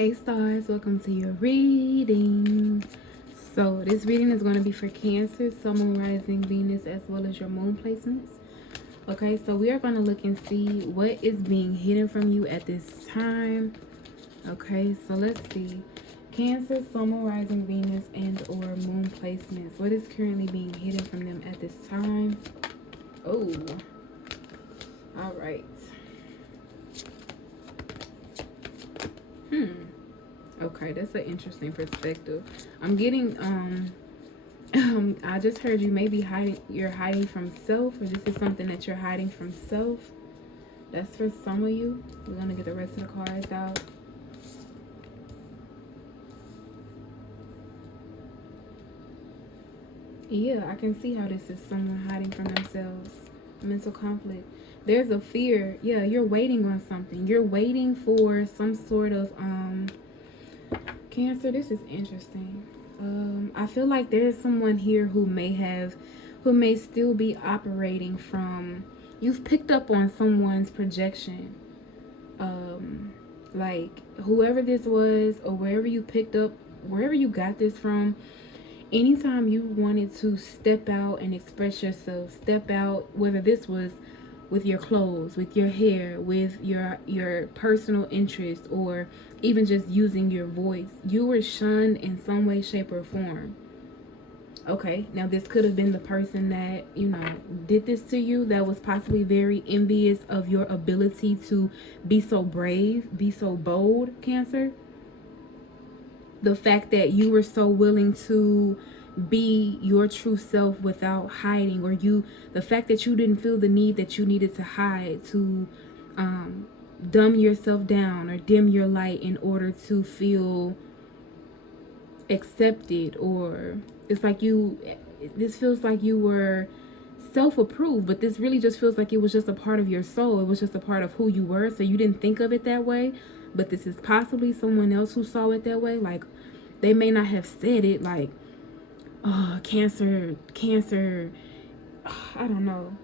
Hey stars, welcome to your reading. So this reading is going to be for Cancer, Sun, Moon, Rising, Venus, as well as your moon placements. Okay, so we are going to look and see what is being hidden from you at this time. Okay, so let's see. Cancer, Sun, Moon, Rising, Venus, and or moon placements. What is currently being hidden from them at this time? Oh, all right. Okay, that's an interesting perspective. I'm getting I just heard you may be you're hiding from self, or this is something that you're hiding from self. That's for some of you. We're gonna get the rest of the cards out. Yeah, I can see how this is someone hiding from themselves. Mental conflict. There's a fear. Yeah, you're waiting on something. You're waiting for some sort of Cancer, this is interesting. I feel like there's someone here who may still be operating from, you've picked up on someone's projection. Like whoever this was, or wherever you got this from, anytime you wanted to step out and express yourself, step out, whether this was with your clothes, with your hair, with your personal interest, or even just using your voice, you were shunned in some way, shape, or form. Okay, now this could have been the person that, you know, did this to you, that was possibly very envious of your ability to be so brave, be so bold, Cancer. The fact that you were so willing to be your true self without hiding, or the fact that you didn't feel the need that you needed to hide, to dumb yourself down or dim your light in order to feel accepted. Or it's like this feels like you were self-approved, but this really just feels like it was just a part of your soul. It was just a part of who you were, so you didn't think of it that way. But this is possibly someone else who saw it that way. Like, they may not have said it like, oh, cancer, I don't know.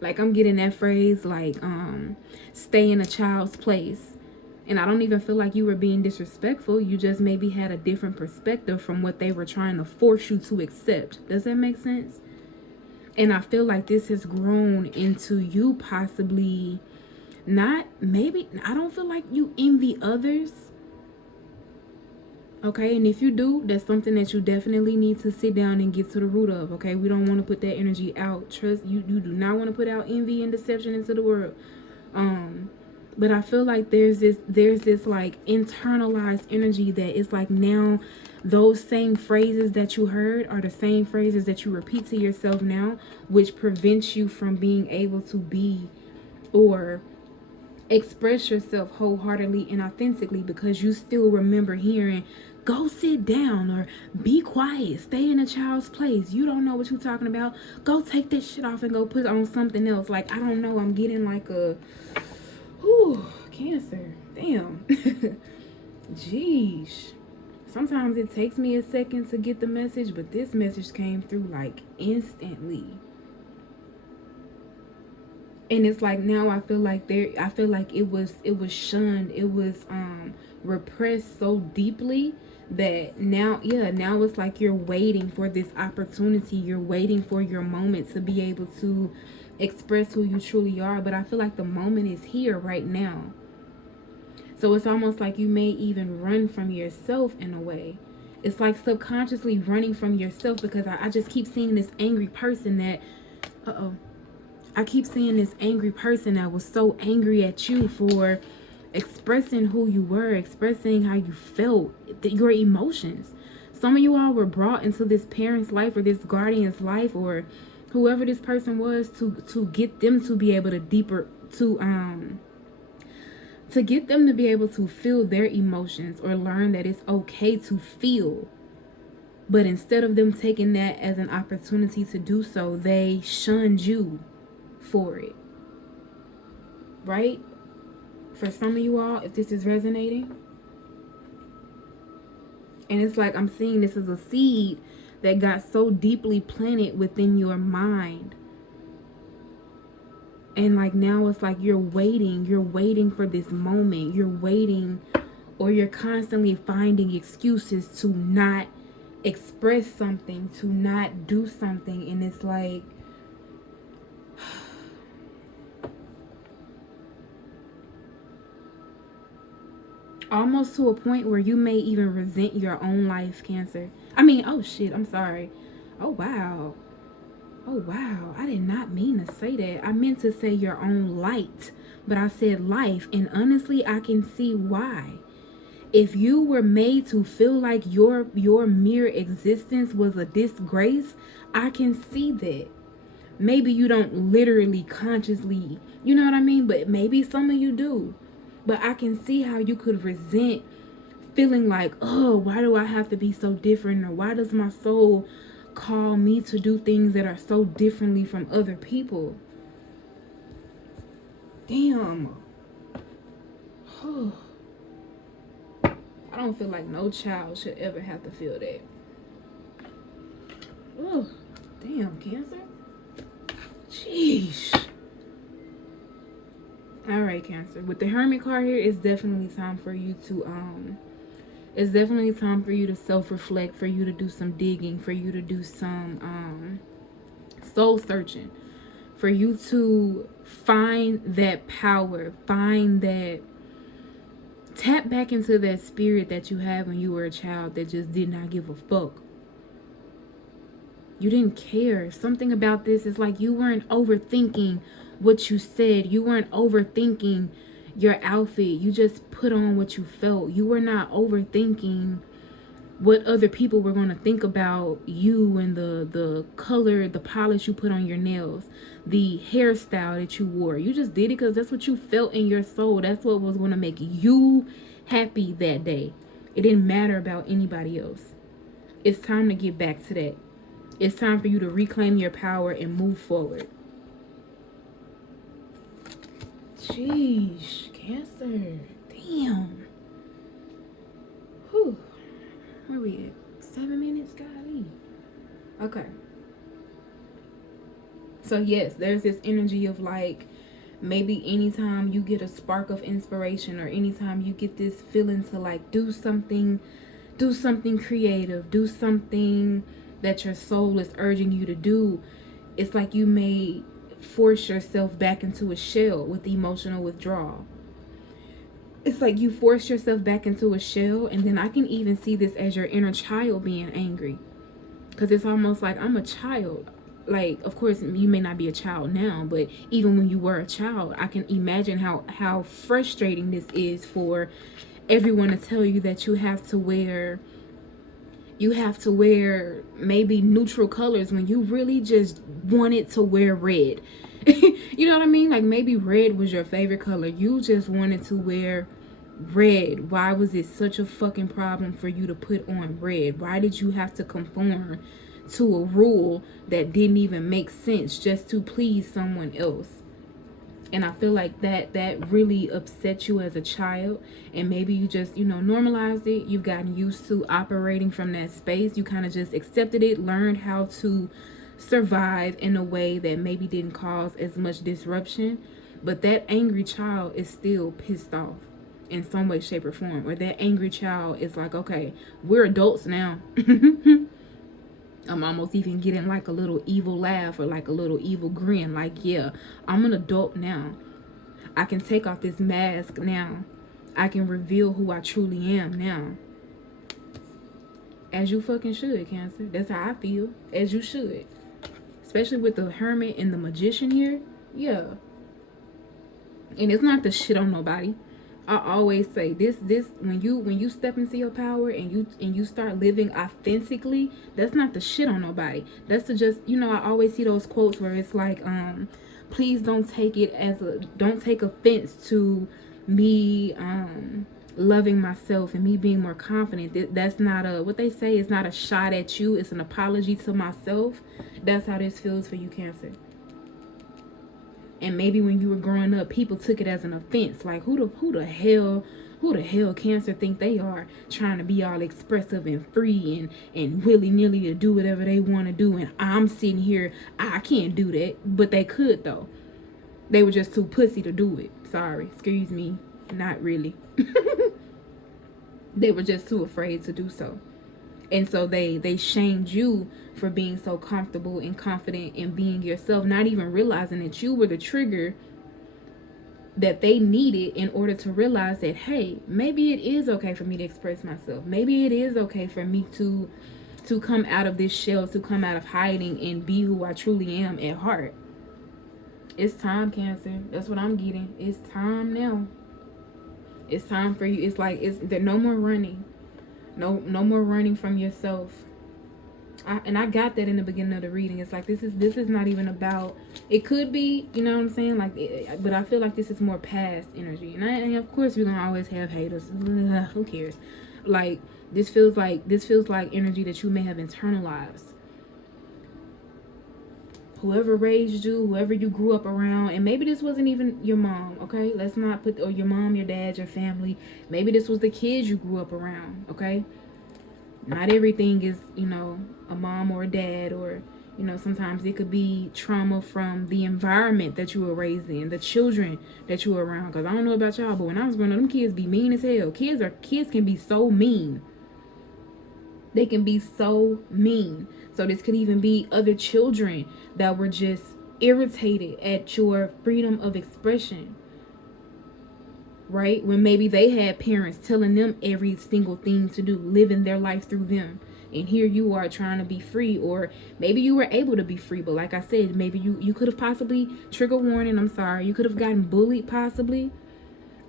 Like, I'm getting that phrase like, stay in a child's place. And I don't even feel like you were being disrespectful. You just maybe had a different perspective from what they were trying to force you to accept. Does that make sense? And I feel like this has grown into you possibly I don't feel like you envy others. Okay, and if you do, that's something that you definitely need to sit down and get to the root of. Okay, we don't want to put that energy out. Trust you do not want to put out envy and deception into the world. But I feel like there's this like internalized energy that is like, now those same phrases that you heard are the same phrases that you repeat to yourself now, which prevents you from being able to be or express yourself wholeheartedly and authentically, because you still remember hearing, go sit down, or be quiet, stay in a child's place, you don't know what you're talking about, go take this shit off and go put on something else. Like, I don't know, I'm getting like a, whew, Cancer, damn. Jeez, sometimes it takes me a second to get the message, but this message came through like instantly. And it's like, now I feel like it was shunned, it was repressed so deeply that now it's like you're waiting for this opportunity, you're waiting for your moment to be able to express who you truly are. But I feel like the moment is here right now. So it's almost like you may even run from yourself in a way. It's like subconsciously running from yourself, because I just keep seeing this angry person that I keep seeing this angry person that was so angry at you for expressing who you were, expressing how you felt, your emotions. Some of you all were brought into this parent's life or this guardian's life, or whoever this person was, to get them to be able to get them to be able to feel their emotions, or learn that it's okay to feel. But instead of them taking that as an opportunity to do so, they shunned you for it. Right? For some of you all, if this is resonating. And it's like, I'm seeing this as a seed that got so deeply planted within your mind. And like, now it's like you're waiting for this moment. You're waiting or you're constantly finding excuses to not express something, to not do something. And it's like, almost to a point where you may even resent your own life, Cancer. I mean, oh shit, I'm sorry. Oh wow. Oh wow, I did not mean to say that. I meant to say your own light, but I said life, and honestly, I can see why. If you were made to feel like your mere existence was a disgrace, I can see that. Maybe you don't literally consciously, you know what I mean? But maybe some of you do. But I can see how you could resent feeling like, oh, why do I have to be so different? Or why does my soul call me to do things that are so differently from other people? Damn. I don't feel like no child should ever have to feel that. Oh, damn, Cancer. Sheesh. All right, Cancer. With the Hermit card here, it's definitely time for you to self-reflect, for you to do some digging, for you to do some soul searching, for you to find that power, tap back into that spirit that you had when you were a child that just did not give a fuck. You didn't care. Something about this is like you weren't overthinking what you said. You weren't overthinking your outfit. You just put on what you felt. You were not overthinking what other people were going to think about you and the color, the polish you put on your nails, the hairstyle that you wore. You just did it because that's what you felt in your soul. That's what was going to make you happy that day. It didn't matter about anybody else. It's time to get back to that. It's time for you to reclaim your power and move forward. Sheesh, Cancer. Damn. Whew. Where we at? 7 minutes, golly. Okay. So yes, there's this energy of like, maybe anytime you get a spark of inspiration, or anytime you get this feeling to like do something creative, do something that your soul is urging you to do, it's like you may force yourself back into a shell with emotional withdrawal. It's like you force yourself back into a shell, and then I can even see this as your inner child being angry, because it's almost like, I'm a child. Like, of course, you may not be a child now, but even when you were a child, I can imagine how frustrating this is for everyone to tell you that you have to wear maybe neutral colors when you really just wanted to wear red. You know what I mean? Like, maybe red was your favorite color. You just wanted to wear red. Why was it such a fucking problem for you to put on red? Why did you have to conform to a rule that didn't even make sense just to please someone else? And I feel like that really upset you as a child, and maybe you just, normalized it. You've gotten used to operating from that space. You kind of just accepted it, learned how to survive in a way that maybe didn't cause as much disruption. But that angry child is still pissed off in some way, shape, or form. Or that angry child is like, okay, we're adults now. I'm almost even getting like a little evil laugh, or like a little evil grin. Like, yeah, I'm an adult now. I can take off this mask now. I can reveal who I truly am now. As you fucking should, Cancer. That's how I feel. As you should. Especially with the Hermit and the Magician here. Yeah. And it's not to shit on nobody. I always say this when you step into your power and you start living authentically, that's not the shit on nobody. That's to just, I always see those quotes where it's like, please don't take offense to me loving myself and me being more confident. That's not what they say is not a shot at you, it's an apology to myself. That's how this feels for you, Cancer. And maybe when you were growing up, people took it as an offense. Like, who the hell Cancer think they are, trying to be all expressive and free and willy-nilly to do whatever they want to do. And I'm sitting here, I can't do that. But they could, though. They were just too pussy to do it. Sorry. Excuse me. Not really. They were just too afraid to do so. And so they shamed you for being so comfortable and confident in being yourself, not even realizing that you were the trigger that they needed in order to realize that, hey, maybe it is okay for me to express myself. Maybe it is okay for me to come out of this shell, to come out of hiding and be who I truly am at heart. It's time, Cancer. That's what I'm getting. It's time now. It's time for you. It's like there no more running. No more running from yourself. I got that in the beginning of the reading. It's like this is not even about. It could be, you know what I'm saying, like, but I feel like this is more past energy. And of course we're gonna always have haters. Ugh, who cares? Like this feels like energy that you may have internalized. Whoever raised you, whoever you grew up around, and maybe this wasn't even your mom, okay? Let's not put, or your mom, your dad, your family. Maybe this was the kids you grew up around, okay? Not everything is, you know, a mom or a dad, or, you know, sometimes it could be trauma from the environment that you were raised in, the children that you were around. Because I don't know about y'all, but when I was growing up, them kids be mean as hell. Kids can be so mean. They can be so mean. So this could even be other children that were just irritated at your freedom of expression. Right? When maybe they had parents telling them every single thing to do, living their life through them. And here you are trying to be free, or maybe you were able to be free, but like I said, maybe you could have possibly, trigger warning, I'm sorry, you could have gotten bullied possibly.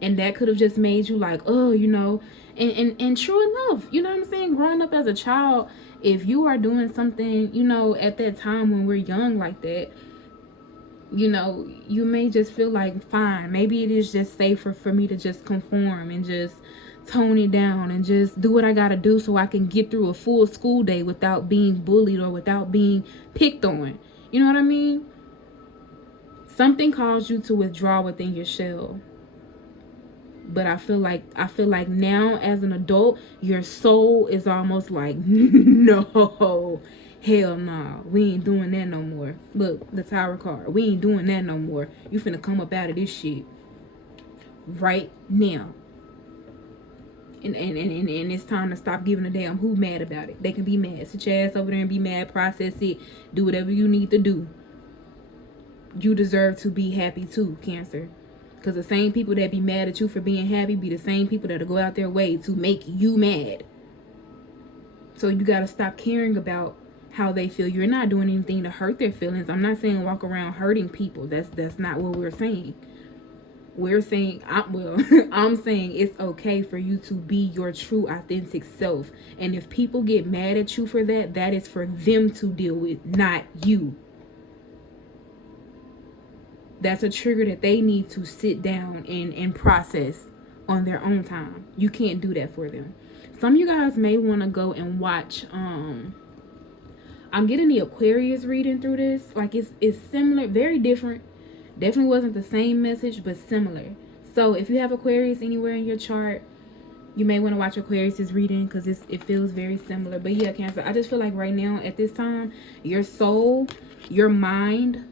And that could have just made you like, oh, you know, and true enough, you know what I'm saying? Growing up as a child, if you are doing something, you know, at that time when we're young like that, you know, you may just feel like, fine, maybe it is just safer for me to just conform and just tone it down and just do what I gotta do so I can get through a full school day without being bullied or without being picked on. You know what I mean? Something caused you to withdraw within your shell. But I feel like now as an adult, your soul is almost like, no, hell nah, we ain't doing that no more. Look, the Tower card, we ain't doing that no more. You finna come up out of this shit right now. And it's time to stop giving a damn who mad about it. They can be mad. Sit your ass over there and be mad, process it, do whatever you need to do. You deserve to be happy too, Cancer. Because the same people that be mad at you for being happy be the same people that'll go out their way to make you mad. So you got to stop caring about how they feel. You're not doing anything to hurt their feelings. I'm not saying walk around hurting people. That's not what we're saying. We're saying, I'm saying it's okay for you to be your true, authentic self. And if people get mad at you for that, that is for them to deal with, not you. That's a trigger that they need to sit down and process on their own time. You can't do that for them. Some of you guys may want to go and watch. I'm getting the Aquarius reading through this. Like it's similar, very different. Definitely wasn't the same message, but similar. So if you have Aquarius anywhere in your chart, you may want to watch Aquarius's reading because it feels very similar. But yeah, Cancer, I just feel like right now at this time, your soul, your mind,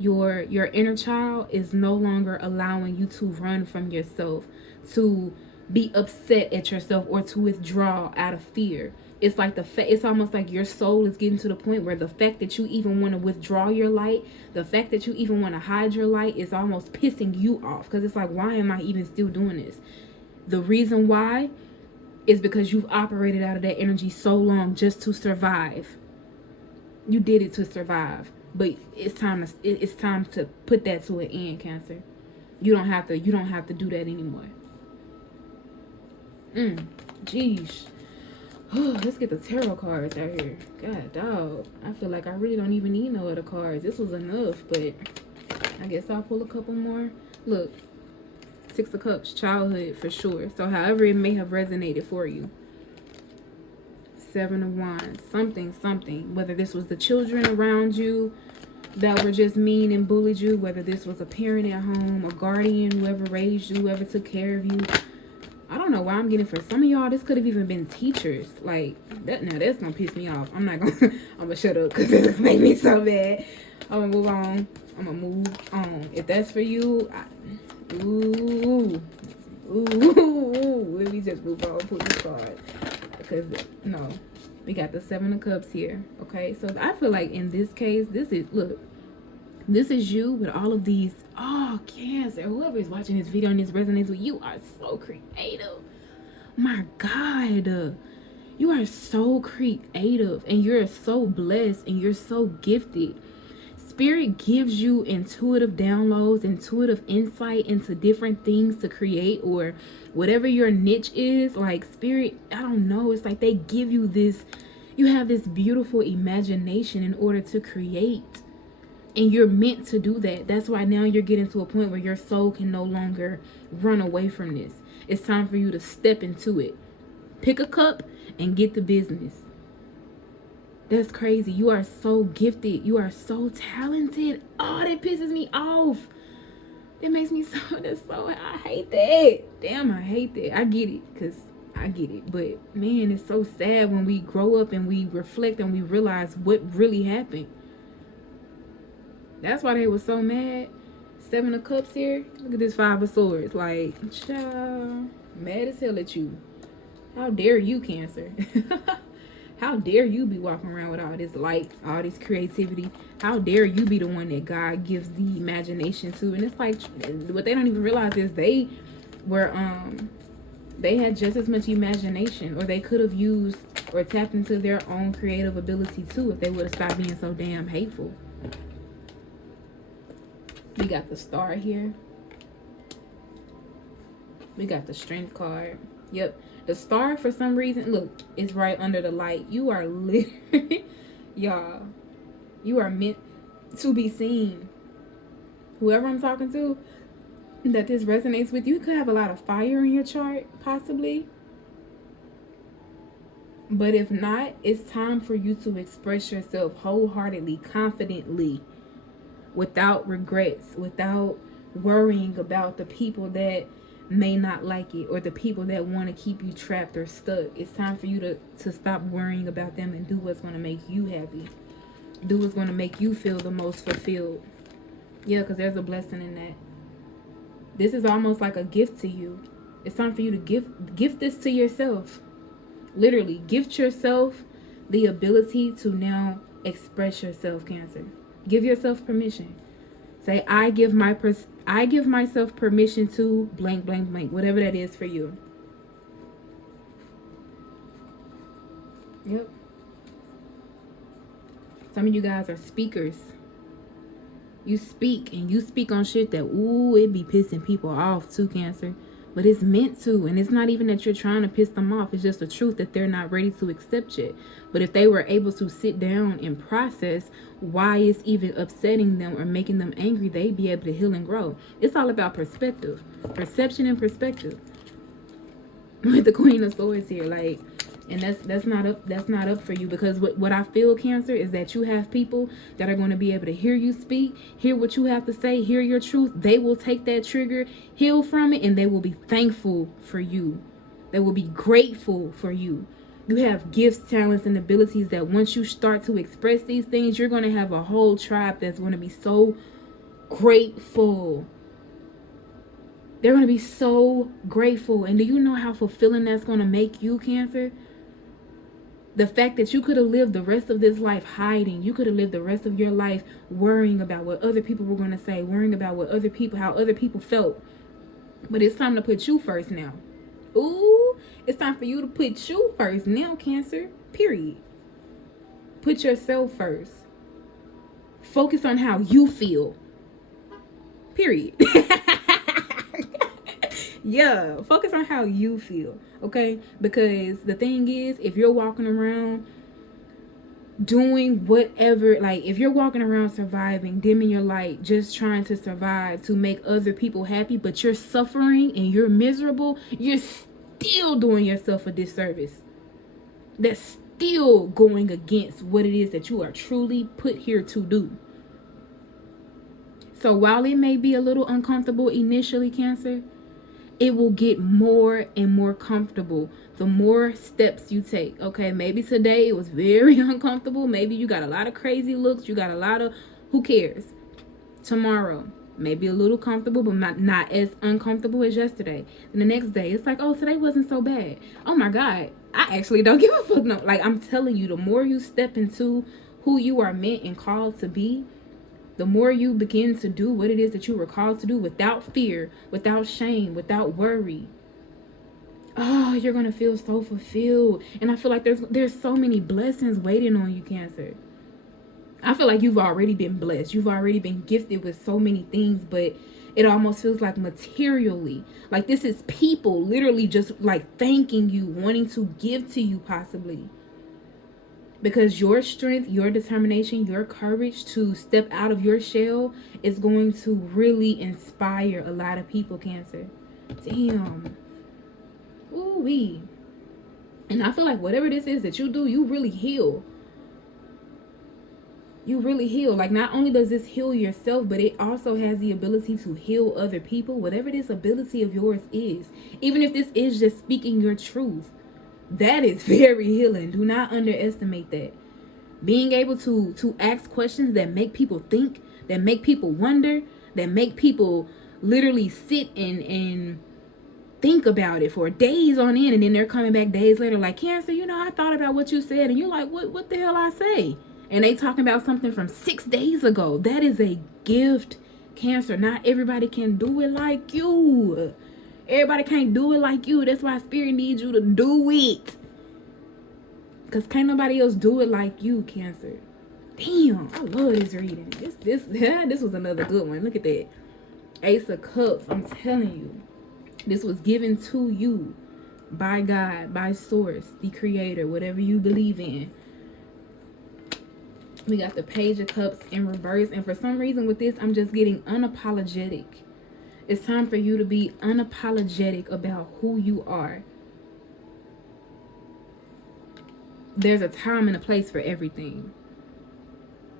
your inner child is no longer allowing you to run from yourself, to be upset at yourself, or to withdraw out of fear. It's like it's almost like your soul is getting to the point where the fact that you even want to withdraw your light, the fact that you even want to hide your light is almost pissing you off, because it's like, why am I even still doing this? The reason why is because you've operated out of that energy so long just to survive. You did it to survive. But it's time to put that to an end, Cancer. You don't have to do that anymore. Jeez. Let's get the tarot cards out here. God dog. I feel like I really don't even need no other cards. This was enough, but I guess I'll pull a couple more. Look. 6 of Cups, childhood for sure. So however it may have resonated for you. 7 of Wands, something, whether this was the children around you that were just mean and bullied you, whether this was a parent at home, a guardian, whoever raised you, whoever took care of you. I don't know why I'm getting, for some of y'all, this could have even been teachers. Like that. Now that's gonna piss me off. I'm gonna shut up because it'll make me so bad. I'm gonna move on. If that's for you, ooh, Ooh, let me just move on, pull this card. Because, no. We got the Seven of Cups here. Okay, so I feel like in this case, this is you with all of these. Oh, Cancer, whoever is watching this video and this resonates with you are so creative. My God, you are so creative and you're so blessed and you're so gifted. Spirit gives you intuitive downloads, intuitive insight into different things to create, or whatever your niche is. Like, Spirit, I don't know, it's like they give you this, you have this beautiful imagination in order to create, and you're meant to do that. That's why now you're getting to a point where your soul can no longer run away from this. It's time for you to step into it. Pick a cup and get the business. That's crazy. You are so gifted. You are so talented. Oh, that pisses me off. That makes me so, I hate that. Damn, I hate that. I get it, because I get it. But, man, it's so sad when we grow up and we reflect and we realize what really happened. That's why they were so mad. Seven of Cups here. Look at this Five of Swords. Like, child, mad as hell at you. How dare you, Cancer? How dare you be walking around with all this light, all this creativity? How dare you be the one that God gives the imagination to? And it's like, what they don't even realize is they were, they had just as much imagination, or they could have used or tapped into their own creative ability too if they would have stopped being so damn hateful. We got the Star here. We got the Strength card. Yep. The Star, for some reason, look, is right under the light. You are literally, y'all, you are meant to be seen. Whoever I'm talking to, that this resonates with, you could have a lot of fire in your chart, possibly. But if not, it's time for you to express yourself wholeheartedly, confidently, without regrets, without worrying about the people that may not like it, or the people that want to keep you trapped or stuck. It's time for you to stop worrying about them and do what's going to make you happy. Do what's going to make you feel the most fulfilled. Yeah, because there's a blessing in that. This is almost like a gift to you. It's time for you to gift this to yourself. Literally, gift yourself the ability to now express yourself, Cancer. Give yourself permission. Say, I give myself permission to blank, blank, blank, whatever that is for you. Yep. Some of you guys are speakers. You speak, and you speak on shit that, ooh, it be pissing people off too, Cancer. But it's meant to, and it's not even that you're trying to piss them off. It's just the truth that they're not ready to accept yet. But if they were able to sit down and process why it's even upsetting them or making them angry, they'd be able to heal and grow. It's all about perspective, perception and perspective. With the Queen of Swords here, like, and that's not up for you, because what I feel, Cancer, is that you have people that are going to be able to hear you speak, hear what you have to say, hear your truth. They will take that trigger, heal from it, and they will be thankful for you. They will be grateful for you. You have gifts, talents, and abilities that once you start to express these things, you're going to have a whole tribe that's going to be so grateful. They're going to be so grateful. And do you know how fulfilling that's going to make you, Cancer? The fact that you could have lived the rest of this life hiding. You could have lived the rest of your life worrying about what other people were going to say, worrying about what other people, how other people felt. But it's time to put you first now. Ooh, it's time for you to put you first now, Cancer. Period. Put yourself first. Focus on how you feel. Period. Yeah, focus on how you feel, okay? Because the thing is, if you're walking around doing whatever, like if you're walking around surviving, dimming your light, just trying to survive to make other people happy, but you're suffering and you're miserable, you're still doing yourself a disservice. That's still going against what it is that you are truly put here to do. So while it may be a little uncomfortable initially, Cancer, it will get more and more comfortable the more steps you take. Okay, maybe today it was very uncomfortable. Maybe you got a lot of crazy looks. You got a lot of, who cares? Tomorrow, maybe a little comfortable, but not as uncomfortable as yesterday. And the next day, it's like, oh, today wasn't so bad. Oh my God, I actually don't give a fuck. No, like I'm telling you, the more you step into who you are meant and called to be, the more you begin to do what it is that you were called to do without fear, without shame, without worry. Oh, you're gonna feel so fulfilled. And I feel like there's so many blessings waiting on you, Cancer. I feel like you've already been blessed. You've already been gifted with so many things, but it almost feels like materially. Like this is people literally just like thanking you, wanting to give to you possibly. Because your strength, your determination, your courage to step out of your shell is going to really inspire a lot of people, Cancer. Damn. Ooh-wee. And I feel like whatever this is that you do, you really heal. You really heal. Like not only does this heal yourself, but it also has the ability to heal other people. Whatever this ability of yours is. Even if this is just speaking your truth. That is very healing. Do not underestimate that. Being able to ask questions that make people think, that make people wonder, that make people literally sit and think about it for days on end, and then they're coming back days later like, Cancer, you know, I thought about what you said, and you're like, what the hell I say? And they talking about something from 6 days ago. That is a gift, Cancer. Not everybody can do it like you. Everybody can't do it like you. That's why Spirit needs you to do it. Because can't nobody else do it like you, Cancer. Damn, I love this reading. This was another good one. Look at that. Ace of Cups. I'm telling you. This was given to you by God, by Source, the Creator, whatever you believe in. We got the Page of Cups in reverse. And for some reason with this, I'm just getting unapologetic. It's time for you to be unapologetic about who you are. There's a time and a place for everything.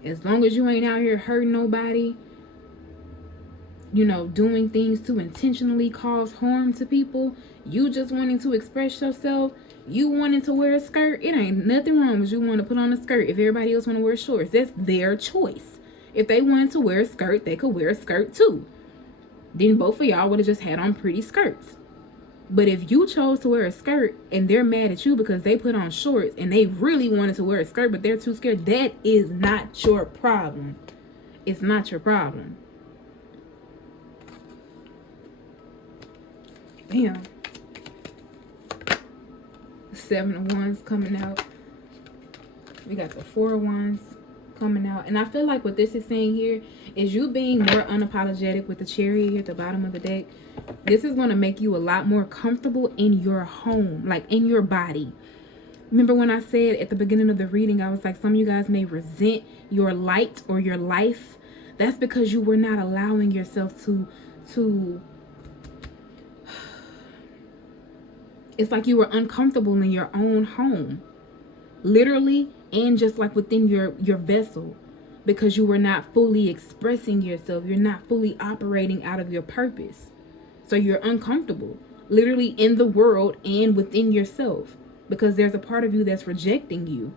As long as you ain't out here hurting nobody, you know, doing things to intentionally cause harm to people, you just wanting to express yourself, you wanting to wear a skirt, it ain't nothing wrong with you wanting to put on a skirt. If everybody else want to wear shorts, that's their choice. If they wanted to wear a skirt, they could wear a skirt too. Then both of y'all would have just had on pretty skirts. But if you chose to wear a skirt and they're mad at you because they put on shorts and they really wanted to wear a skirt but they're too scared, that is not your problem. It's not your problem. Damn. 7 of Wands coming out. We got the 4 of Wands coming out. And I feel like what this is saying here is you being more unapologetic with the Chariot at the bottom of the deck. This is going to make you a lot more comfortable in your home, like in your body. Remember when I said at the beginning of the reading, I was like, some of you guys may resent your light or your life. That's because you were not allowing yourself to it's like you were uncomfortable in your own home. Literally, and just like within your vessel. Because you were not fully expressing yourself. You're not fully operating out of your purpose. So you're uncomfortable. Literally in the world and within yourself. Because there's a part of you that's rejecting you.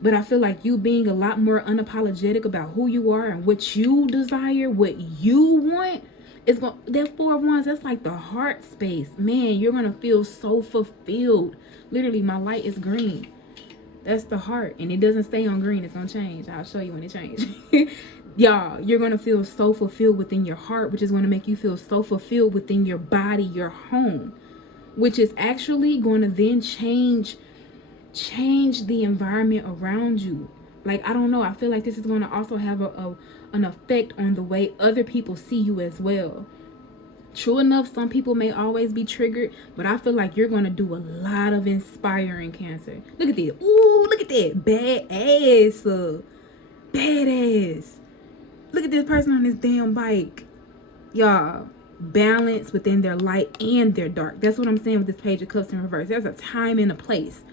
But I feel like you being a lot more unapologetic about who you are and what you desire, what you want. It's going, that 4 of Wands, that's like the heart space. Man, you're going to feel so fulfilled. Literally, my light is green. That's the heart. And it doesn't stay on green. It's going to change. I'll show you when it changes. Y'all, you're going to feel so fulfilled within your heart, which is going to make you feel so fulfilled within your body, your home. Which is actually going to then change the environment around you. Like, I don't know. I feel like this is going to also have an effect on the way other people see you as well. True enough, some people may always be triggered, but I feel like you're going to do a lot of inspiring, Cancer. Look at this. Ooh, look at that. Badass. Badass. Look at this person on this damn bike. Y'all, balance within their light and their dark. That's what I'm saying with this Page of Cups in reverse. There's a time and a place.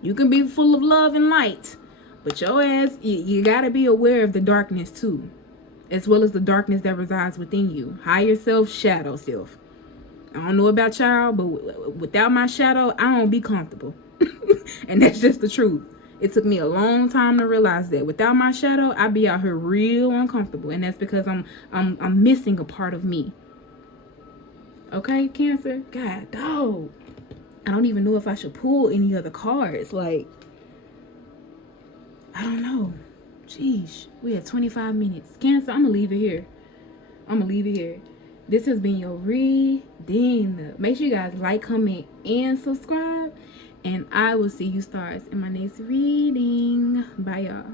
You can be full of love and light, but your ass, you got to be aware of the darkness too, as well as the darkness that resides within you. Higher self, shadow self. I don't know about y'all, but without my shadow, I don't be comfortable. And that's just the truth. It took me a long time to realize that without my shadow, I'd be out here real uncomfortable, and that's because I'm missing a part of me. Okay, Cancer? God, dog. I don't even know if I should pull any other cards. Like, I don't know. Jeez, we had 25 minutes. Cancer, I'm gonna leave it here. This has been your reading. Make sure you guys like, comment, and subscribe. And I will see you stars in my next reading. Bye, y'all.